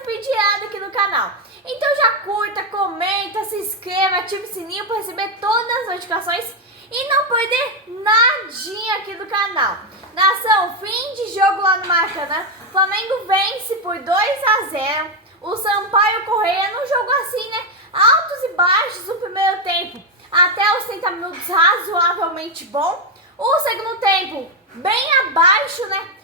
pedido aqui no canal. Então já curta, comenta, se inscreva, ative o sininho para receber todas as notificações e não perder nadinha aqui do canal. Nação, fim de jogo lá no Maracanã. Flamengo vence por 2-0. O Sampaio Corrêa num jogo assim, né? Altos e baixos no primeiro tempo. Até os 30 minutos razoavelmente bom. O segundo tempo bem abaixo, né?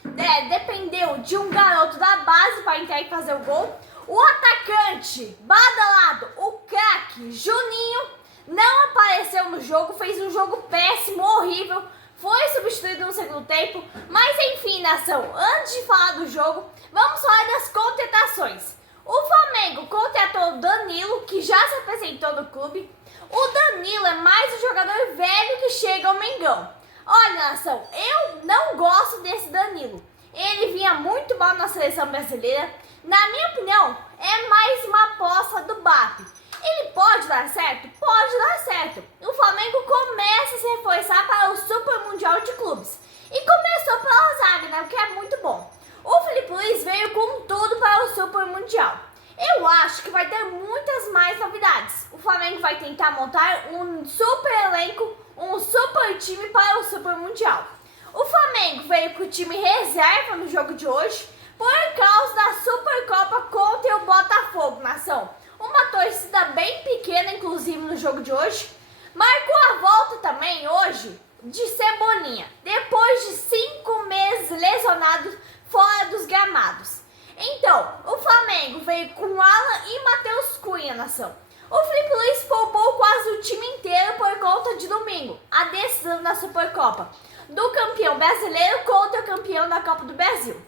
Dependeu de um garoto da base para entrar e fazer o gol. O atacante badalado, o craque Juninho, não apareceu no jogo, fez um jogo péssimo, horrível. Foi substituído no segundo tempo. Mas enfim, nação, antes de falar do jogo, vamos falar das contratações. O Flamengo contratou o Danilo, que já se apresentou no clube. O Danilo é mais um jogador velho que chega ao Mengão. Olha, nação, eu não gosto desse Danilo. Ele vinha muito mal na seleção brasileira. Na minha opinião, é mais uma aposta do BAP. Ele pode dar certo? Pode dar certo. O Flamengo começa a se reforçar para o Super Mundial de Clubes. E começou pela zaga, né? O que é muito bom. O Felipe Luiz veio com tudo para o Super Mundial. Eu acho que vai ter muitas mais novidades. O Flamengo vai tentar montar um super elenco, um super time para o Super Mundial. O Flamengo veio com o time reserva no jogo de hoje por causa da Supercopa contra o Botafogo, nação. Uma torcida bem pequena, inclusive, no jogo de hoje. Marcou a volta também hoje de Cebolinha, depois de 5 meses lesionado fora dos gramados. Então, o Flamengo veio com Alan e Matheus Cunha, nação. O Felipe Luiz poupou quase o time inteiro por conta de domingo, a decisão da Supercopa, do campeão brasileiro contra o campeão da Copa do Brasil.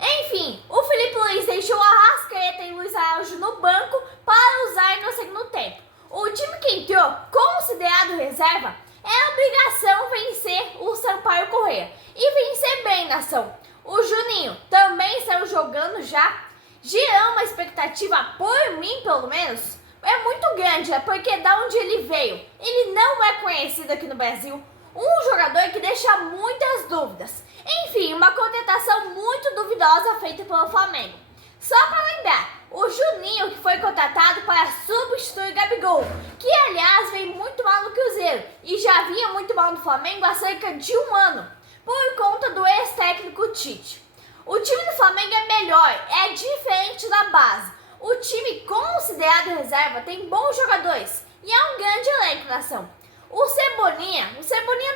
Enfim, o Felipe Luiz deixou Arrascaeta e Luiz Araújo no banco para usar no segundo tempo. O time que entrou, considerado reserva, é obrigação vencer o Sampaio Corrêa. E vencer bem, nação. O Juninho também saiu jogando já. Gerou uma expectativa, por mim pelo menos, é muito grande, né? Porque da onde ele veio, ele não é conhecido aqui no Brasil. Um jogador que deixa muitas dúvidas. Enfim, uma contratação muito duvidosa feita pelo Flamengo. Só para lembrar, o Juninho que foi contratado para substituir Gabigol, que aliás veio muito mal no Cruzeiro e já vinha muito mal no Flamengo há cerca de um ano, por conta do ex-técnico Tite. O time do Flamengo é melhor, é diferente da base. O time considerado reserva tem bons jogadores e é um grande elenco, nação. O Cebolinha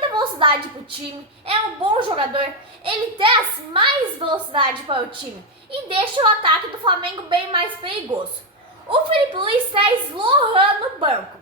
dá velocidade para o time, é um bom jogador, ele traz mais velocidade para o time e deixa o ataque do Flamengo bem mais perigoso. O Felipe Luiz traz Lohan no banco.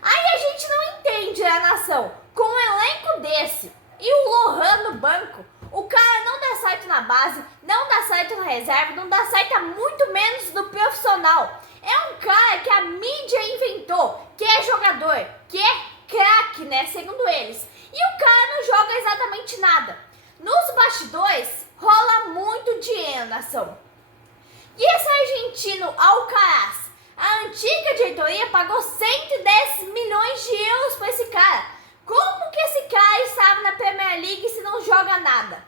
Aí a gente não entende, né, nação? Com um elenco desse e o Lohan no banco, o cara não dá certo na base, não dá certo na reserva, não dá certo muito menos no profissional. É um cara que a mídia inventou, que é jogador, que é craque, né, segundo eles. E o cara não joga exatamente nada. Nos bastidores, rola muito dinheiro, nação. E esse argentino Alcaraz, a antiga diretoria pagou 110 milhões de euros para esse cara. Como que esse cara estava na Premier League se não joga nada?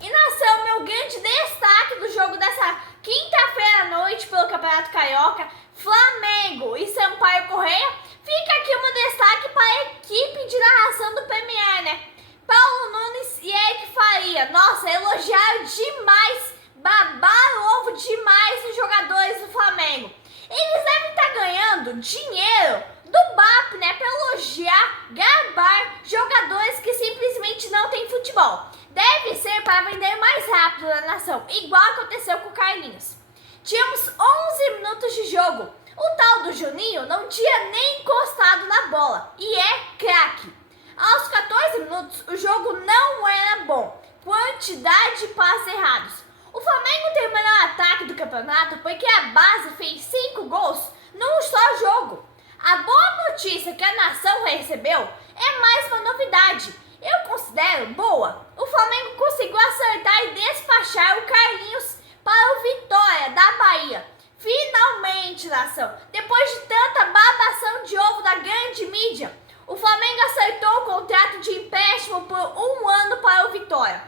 E, nação, meu grande destaque do jogo dessa quinta-feira à noite pelo Campeonato Carioca, Flamengo e Sampaio Corrêa, fica aqui um destaque para a equipe de narração do Premier, né? Paulo Nunes e Eric Faria, nossa, elogiaram demais, babaram o ovo demais os jogadores do Flamengo. Eles devem estar ganhando dinheiro do BAP, né? Para elogiar, gabar jogadores que simplesmente não têm futebol. Deve ser para vender mais rápido na nação, igual aconteceu com o Carlinhos. Tínhamos 11 minutos de jogo. O tal do Juninho não tinha nem encostado na bola e é craque. Aos 14 minutos, o jogo não era bom. Quantidade de passes errados. O Flamengo tem o melhor ataque do campeonato porque a base fez 5 gols num só jogo. A boa notícia que a nação recebeu é mais uma novidade. Eu considero boa. O Flamengo conseguiu acertar e despachar o Carlinhos para o Vitória da Bahia. Finalmente, nação, depois de tanta babação de ovo da grande mídia, o Flamengo acertou o contrato de empréstimo por 1 ano para o Vitória.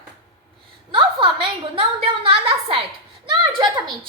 No Flamengo não deu nada certo. Não adianta mentir.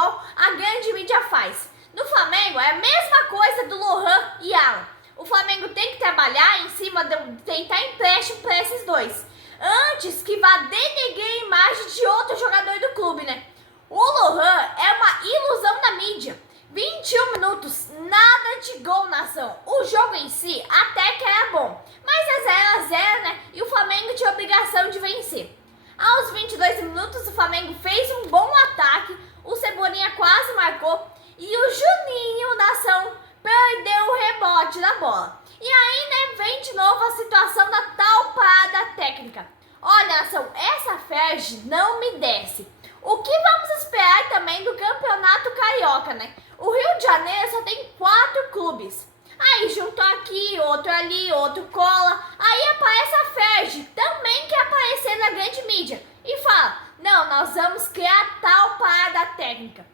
igual a grande mídia faz. No Flamengo é a mesma coisa do Lohan e Alan. O Flamengo tem que trabalhar em cima de tentar empréstimo para esses dois, antes que vá denegrir a imagem de outro jogador do clube, né? O Lohan é uma ilusão da mídia. 21 minutos, nada de gol, nação. O jogo em si até que era bom, mas é 0-0, né? E o Flamengo tinha a obrigação de vencer. Aos 22 minutos, o Flamengo fez um bom ataque, o Cebolinha quase marcou e o Juninho, nação, perdeu o rebote da bola. E aí, né, vem de novo a situação da tal parada técnica. Olha, nação, essa Ferg não me desce. O que vamos esperar também do Campeonato Carioca, né? O Rio de Janeiro só tem 4 clubes. Aí juntou aqui, outro ali, outro cola. Aí aparece a Ferg, também quer aparecer na grande mídia. E fala, não, nós vamos criar tal parada técnica.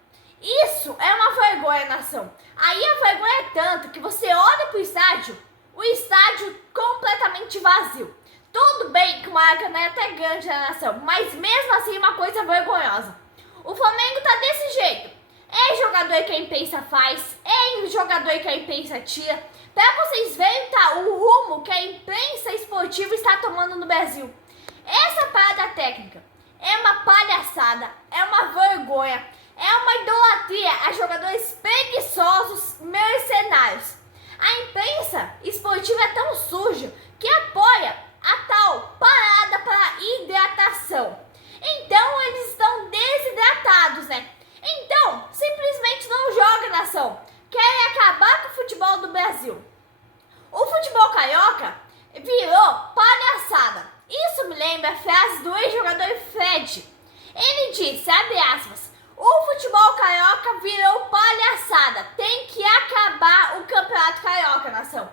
Isso é uma vergonha, nação. Aí a vergonha é tanto que você olha pro estádio, o estádio completamente vazio. Tudo bem que o Maracanã é até grande na nação, mas mesmo assim uma coisa vergonhosa. O Flamengo tá desse jeito. É jogador que a imprensa faz, é jogador que a imprensa tira. Pra vocês verem, tá, o rumo que a imprensa esportiva está tomando no Brasil. Essa parada técnica é uma palhaçada, é uma vergonha, é uma idolatria a jogadores preguiçosos, mercenários. A imprensa esportiva é tão suja que apoia a tal parada para hidratação. Então eles estão desidratados, né? Então, simplesmente não joga, nação. Querem acabar com o futebol do Brasil. O futebol carioca virou palhaçada. Isso me lembra a frase do ex-jogador Fred. Ele disse, abre aspas, o futebol carioca virou palhaçada. Tem que acabar o campeonato carioca, nação.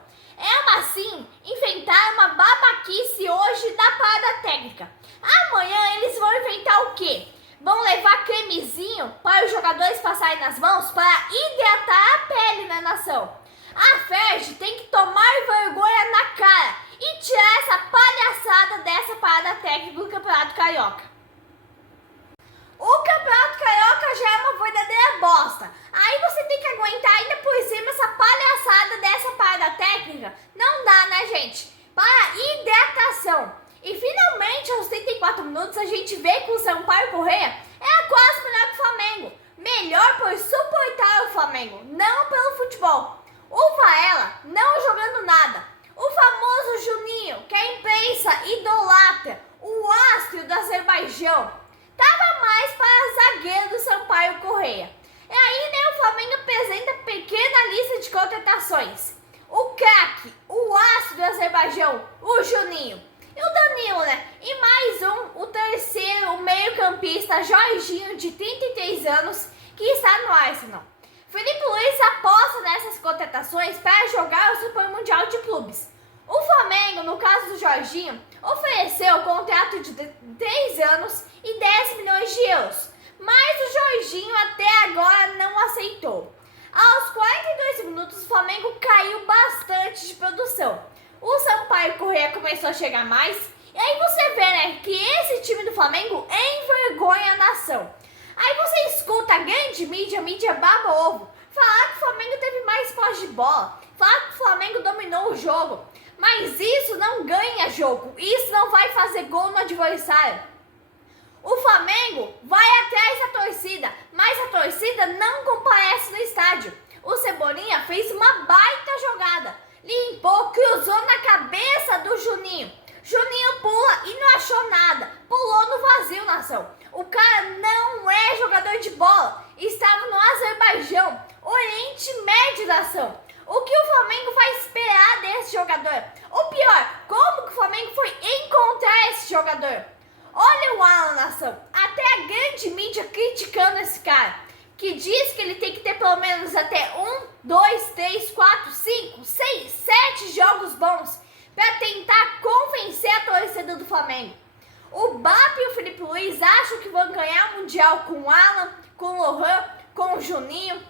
Assim, inventaram uma babaquice hoje da parada técnica. Amanhã eles vão inventar o quê? Vão levar cremezinho para os jogadores passarem nas mãos para hidratar a pele, né, nação? A Ferg tem que tomar vergonha na cara e tirar essa palhaçada dessa parada técnica do Campeonato Carioca. O Campeonato Carioca já é uma verdadeira bosta. Aí você tem que aguentar ainda por cima essa palhaçada dessa parada técnica. Não dá, né, gente? Para hidratação. E finalmente, aos 34 minutos, a gente vê que o Sampaio Corrêa é quase melhor que o Flamengo. Melhor por suportar o Flamengo, não pelo futebol. O Varela não jogando nada. O famoso Juninho, que a imprensa idolatra, o astro do Azerbaijão, tava mais para zagueiro do Sampaio Corrêa. E aí, né, o Flamengo apresenta pequena lista de contratações. O craque, o astro do Azerbaijão, o Juninho. E o Danilo, né? E mais o terceiro, o meio-campista Jorginho, de 33 anos, que está no Arsenal. Felipe Luiz aposta nessas contratações para jogar o Super Mundial de Clubes. O Flamengo, no caso do Jorginho, ofereceu o contrato de 3 anos e 10 milhões de euros, mas o Jorginho até agora não aceitou. Aos 42 minutos, o Flamengo caiu bastante de produção. O Sampaio Corrêa começou a chegar mais, e aí você vê, né, que esse time do Flamengo envergonha a nação. Aí você escuta a grande mídia, a mídia baba ovo, falar que o Flamengo teve mais posse de bola, falar que o Flamengo dominou o jogo, mas isso não ganha jogo, isso não vai fazer gol no adversário. O Flamengo vai atrás da torcida, mas a torcida não comparece no estádio. O Cebolinha fez uma baita jogada, limpou, cruzou na cabeça do Juninho. Juninho pula e não achou nada, pulou no vazio, nação. O cara não é jogador de bola, estava no Azerbaijão, Oriente Médio, nação. O que o Flamengo vai esperar desse jogador? Ou pior, como que o Flamengo foi encontrar esse jogador? Olha o Alan, nação, até a grande mídia criticando esse cara, que diz que ele tem que ter pelo menos até 1, 2, 3, 4, 5, 6, 7 jogos bons para tentar convencer a torcida do Flamengo. O Bap e o Felipe Luiz acham que vão ganhar o Mundial com o Alan, com o Lohan, com o Juninho.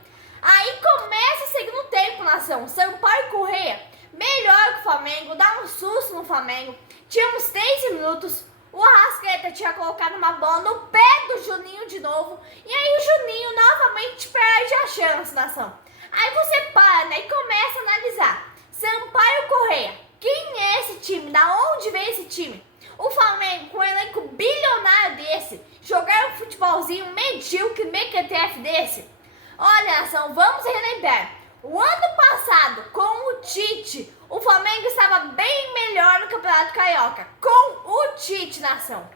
Aí começa o segundo tempo, nação. Sampaio Corrêa, melhor que o Flamengo, dá um susto no Flamengo. Tínhamos 3 minutos. O Arrascaeta tinha colocado uma bola no pé do Juninho de novo. E aí o Juninho novamente perde a chance, nação. Aí você para, né, e começa a analisar. Sampaio Corrêa, quem é esse time? Da onde vem esse time? O Flamengo, com um elenco bilionário desse, jogar um futebolzinho medíocre, mequetrefe desse? Olha, nação, vamos relembrar. O ano passado, com o Tite, o Flamengo estava bem melhor no Campeonato Carioca. Com o Tite, nação.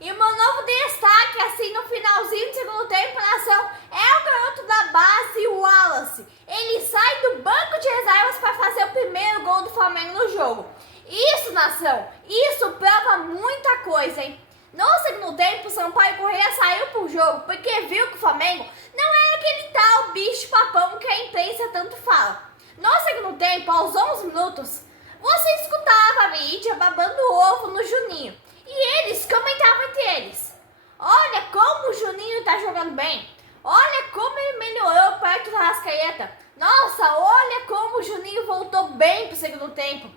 E o meu novo destaque, assim, no finalzinho do segundo tempo, nação, é o garoto da base, o Wallace. Ele sai do banco de reservas para fazer o primeiro gol do Flamengo no jogo. Isso, nação, isso prova muita coisa, hein? No segundo tempo, o Sampaio Corrêa saiu pro jogo porque viu que o Flamengo não era aquele tal bicho-papão que a imprensa tanto fala. No segundo tempo, aos 11 minutos, você escutava a mídia babando ovo no Juninho. E eles comentavam entre eles: olha como o Juninho tá jogando bem. Olha como ele melhorou perto da Arrascaeta. Nossa, olha como o Juninho voltou bem pro segundo tempo.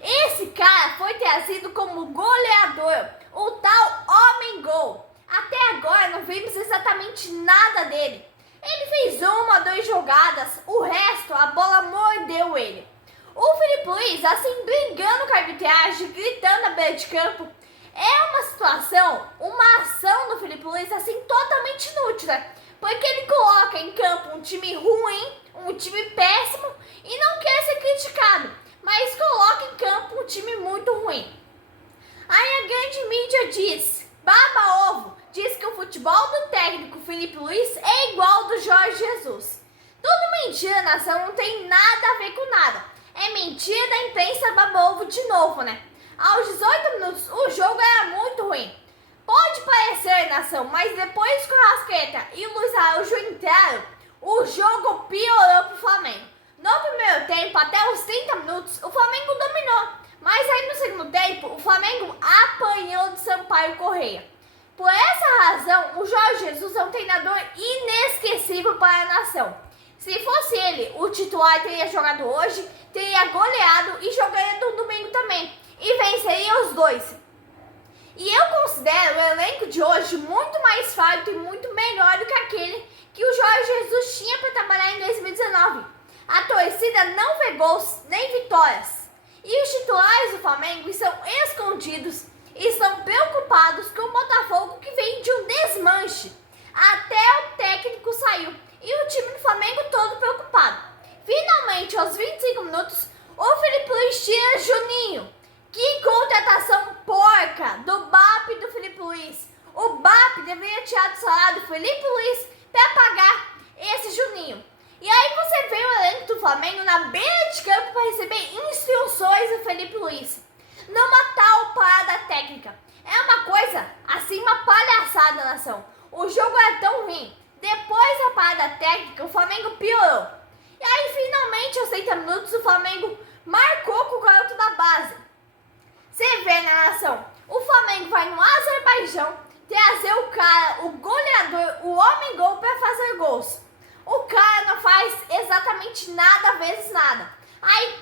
Esse cara foi trazido como goleador, o tal homem-gol. Até agora não vimos exatamente nada dele. Ele fez uma ou duas jogadas, o resto a bola mordeu ele. O Filipe Luís, assim, brigando com a arbitragem, gritando à beira de campo. É uma situação, uma ação do Filipe Luís, assim, totalmente inútil, né? Porque ele coloca em campo um time ruim, um time péssimo e não quer ser criticado, mas coloca em campo um time muito ruim. Aí a grande mídia diz, baba ovo, diz que o futebol do técnico Filipe Luís é igual ao do Jorge Jesus. Tudo mentira, nação, não tem nada a ver com nada. É mentira da imprensa baba ovo de novo, né? Aos 18 minutos, o jogo era muito ruim. Pode parecer, nação, mas depois que o Arrascaeta e o Luiz Araújo entraram, o jogo piorou pro Flamengo. No primeiro tempo, até os 30 minutos, o Flamengo dominou. Mas aí no segundo tempo, o Flamengo apanhou do Sampaio Corrêa. Por essa razão, o Jorge Jesus é um treinador inesquecível para a nação. Se fosse ele, o titular teria jogado hoje, teria goleado e jogaria no domingo também. E venceria os dois. E eu considero o elenco de hoje muito mais forte e muito melhor do que aquele que o Jorge Jesus tinha para trabalhar em 2019. A torcida não vê gols nem vitórias. E os titulares do Flamengo estão escondidos e estão preocupados com o Botafogo, que vem de um desmanche. Até o técnico saiu e o time do Flamengo todo preocupado. Finalmente, aos 25 minutos, o Filipe Luís tira Juninho. Que contratação porca do BAP do Filipe Luís. O BAP deveria tirar do salário do Filipe Luís para pagar esse Juninho. E aí você vê o elenco do Flamengo na beira de campo para receber instruções do Filipe Luís. Numa tal parada técnica. É uma coisa, assim, uma palhaçada, nação. O jogo é tão ruim. Depois da parada técnica, o Flamengo piorou. E aí, finalmente, aos 30 minutos, o Flamengo marcou com o garoto da base. Você vê, né, nação? O Flamengo vai no Azerbaijão trazer o cara, o goleador, o homem-gol para fazer gols. O cara não faz exatamente nada vezes nada. Aí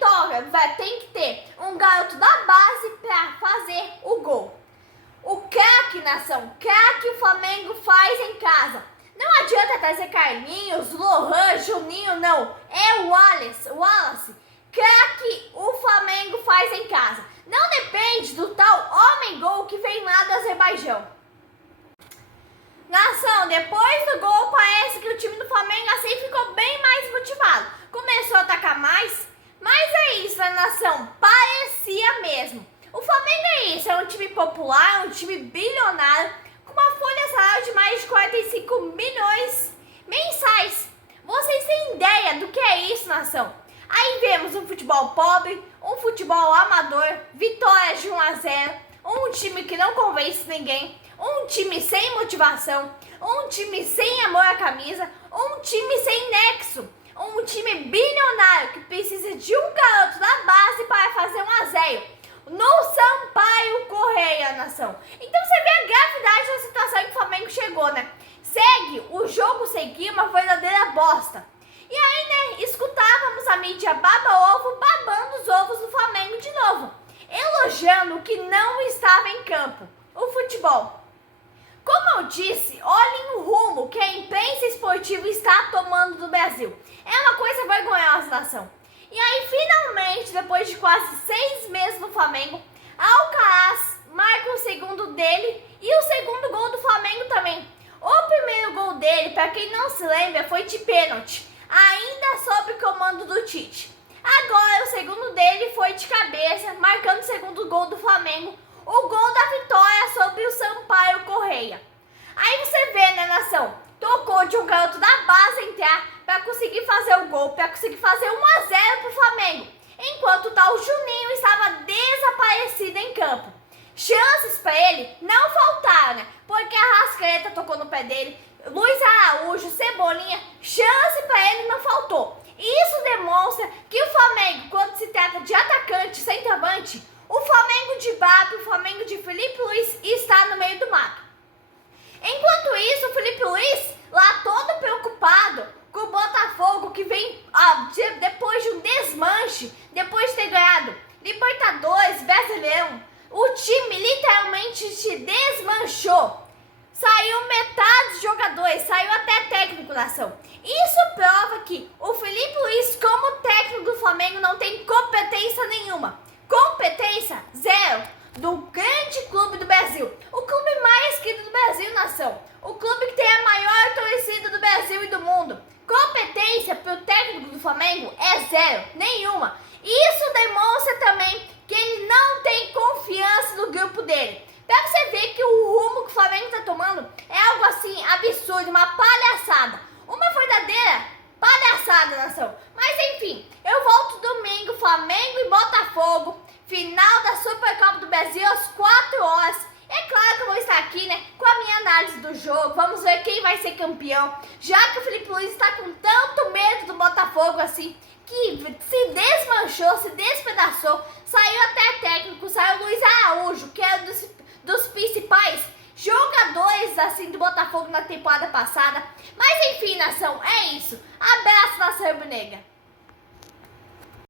tem que ter um garoto da base para fazer o gol. O craque, nação, craque o Flamengo faz em casa. Não adianta trazer Carlinhos, Lohan, Juninho, não. É o Wallace. Craque o Flamengo faz em casa. Não depende do tal homem-gol que vem lá do Azerbaijão. Nação, depois do gol, parece que o time do Flamengo assim ficou bem mais motivado. Começou a atacar mais, mas é isso, né, nação? Parecia mesmo. O Flamengo é isso, é um time popular, um time bilionário, com uma folha salarial de mais de 45 milhões mensais. Vocês têm ideia do que é isso, nação? Aí vemos um futebol pobre, um futebol amador, vitórias de 1-0, um time que não convence ninguém, um time sem motivação, um time sem amor à camisa, um time sem nexo, um time bilionário que precisa de um garoto da base para fazer 1-0 no Sampaio Corrêa, nação. Então você vê a gravidade da situação em que o Flamengo chegou, né? O jogo seguia uma verdadeira bosta. E aí, né, escutávamos a mídia baba-ovo babando os ovos do Flamengo de novo, elogiando o que não estava em campo, o futebol. Como eu disse, olhem o rumo que a imprensa esportiva está tomando do Brasil. É uma coisa vergonhosa, nação. E aí, finalmente, depois de quase 6 meses no Flamengo, Alcaraz marca o segundo dele e o segundo gol do Flamengo também. O primeiro gol dele, para quem não se lembra, foi de pênalti, ainda sob comando do Tite. Agora, o segundo dele foi de cabeça, marcando o segundo gol do Flamengo, o gol da vitória sobre o Sampaio Correia. Aí você vê, né, nação? Tocou de um garoto da base entrar para conseguir fazer o gol, para conseguir fazer 1-0 pro Flamengo, enquanto o tal Juninho estava desaparecido em campo. Chances para ele não faltaram, né? Porque a Arrascaeta tocou no pé dele, Luiz Araújo, Cebolinha, chance para ele não faltou. Isso demonstra que o Flamengo, quando se trata de atacante, centroavante, o Flamengo de Babi, o Flamengo de Felipe Luiz está no meio do mato. Enquanto isso, o Felipe Luiz, lá todo preocupado com o Botafogo, que vem depois de um desmanche, depois de ter ganhado Libertadores, Brasileirão, o time literalmente se desmanchou. Saiu metade dos jogadores, saiu até técnico da ação. Isso prova que o Felipe Luiz, como técnico do Flamengo, não tem competência nenhuma. Competência zero do grande clube do Brasil. O clube mais querido do Brasil, nação. O clube que tem a maior torcida do Brasil e do mundo. Competência para o técnico do Flamengo é zero, nenhuma. Isso demonstra também que ele não tem confiança no grupo dele. Pra você ver que o rumo que o Flamengo tá tomando é algo assim absurdo, uma palhaçada. Uma verdadeira palhaçada, nação. Mas enfim, eu volto domingo, Flamengo e Botafogo. Final da Supercopa do Brasil às 4 horas. É claro que eu vou estar aqui, né, com a minha análise do jogo. Vamos ver quem vai ser campeão. Já que o Felipe Luiz está com tanto medo do Botafogo assim, que se desmanchou, se despedaçou. Saiu até técnico, saiu Luiz Araújo, que era dos principais jogadores assim do Botafogo na temporada passada. Mas enfim, nação, é isso. Abraço, nação rubro-negra.